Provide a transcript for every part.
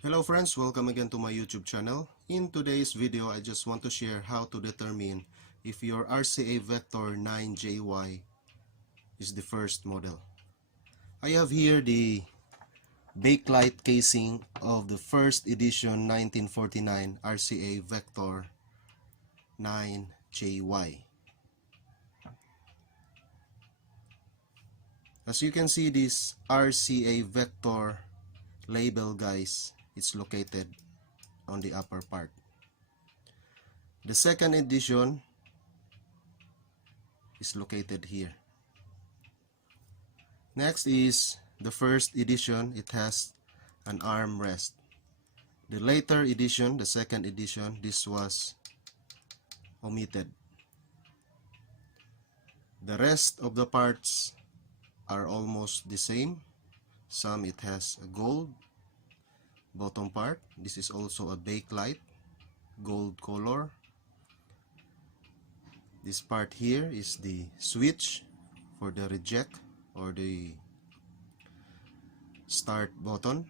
Hello friends, welcome again to my YouTube channel. In today's video, I just want to share how to determine if your RCA Victor 9JY is the first model. I have here the bakelite casing of the first edition 1949 RCA Victor 9JY. As you can see, this RCA Victor label, guys, it's located on the upper part. The second edition is located here. Next is the first edition. It has an armrest. The later edition, the second edition, this was omitted. The rest of the parts are almost the same. Some it has a gold bottom part. This is also a bakelite gold color. This part here is the switch for the reject or the start button,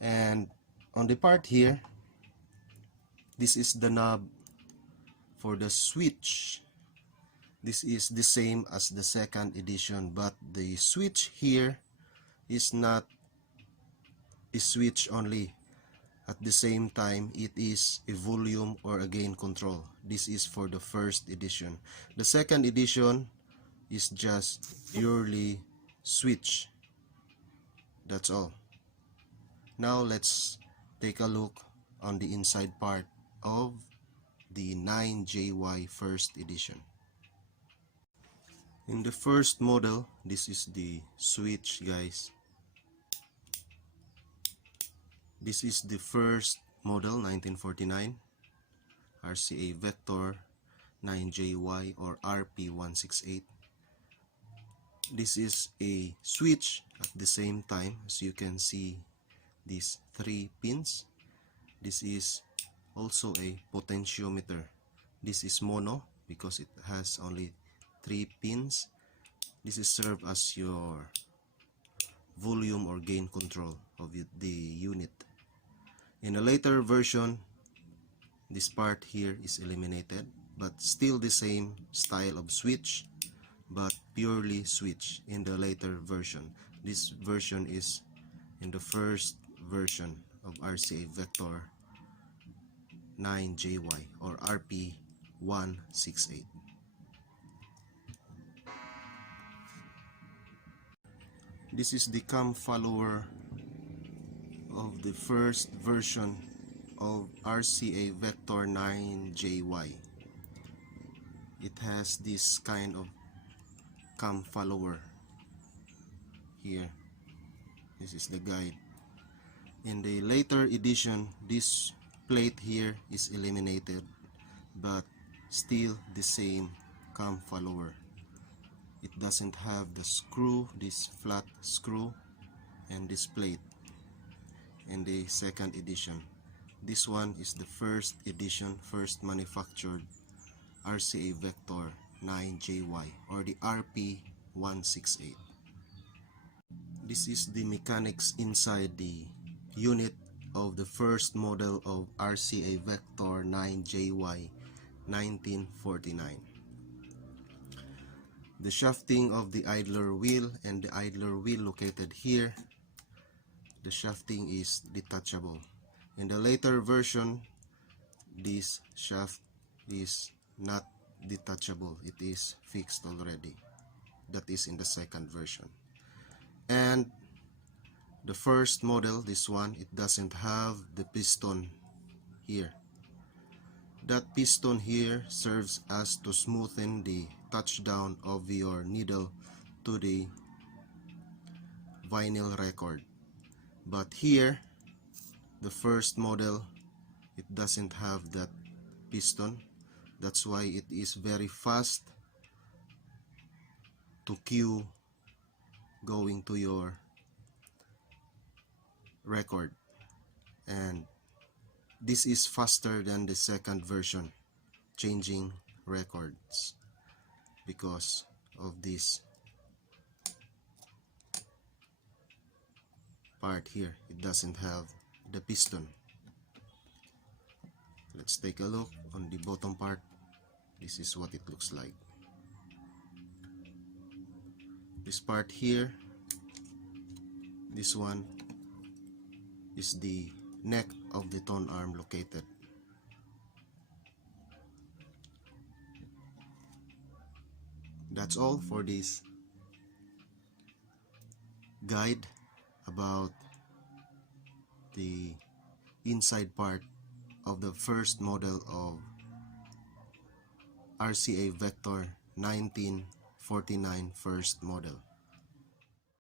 and on the part here, this is the knob for the switch. This is the same as the second edition, but the switch here is not a switch only. At the same time, it is a volume or a gain control. This is for the first edition. The second edition is just purely switch. That's all. Now let's take a look on the inside part of the 9JY first edition. In the first model, this is the switch, guys. This is the first model, 1949 RCA Victor 9JY or RP-168. This is a switch. At the same time, as you can see, these 3 pins. This is also a potentiometer. This is mono because it has only 3 pins. This is served as your volume or gain control of the unit. In a later version, this part here is eliminated, but still the same style of switch, but purely switch in the later version. This version is in the first version of RCA Victor 9JY or RP-168. This is the cam follower of the first version of RCA Victor 9JY. It has this kind of cam follower here. This is the guide. In the later edition, this plate here is eliminated, but still the same cam follower. It doesn't have the screw, this flat screw, and this plate in the second edition. This one is the first edition, first manufactured RCA Victor 9JY or the RP-168. This is the mechanics inside the unit of the first model of RCA Victor 9JY 1949. The shafting of the idler wheel and the idler wheel located here. The shafting is detachable. In the later version, this shaft is not detachable. It is fixed already. That is in the second version. And the first model, this one, it doesn't have the piston here. That piston here serves as to smoothen the touchdown of your needle to the vinyl record. But here, the first model, it doesn't have that piston. That's why it is very fast to cue going to your record. And this is faster than the second version, changing records, because of this part here. It doesn't have the piston. Let's take a look on the bottom part. This is what it looks like. This part here, this one is the neck of the tone arm located. That's all for this guide about the inside part of the first model of RCA Victor 1949 first model.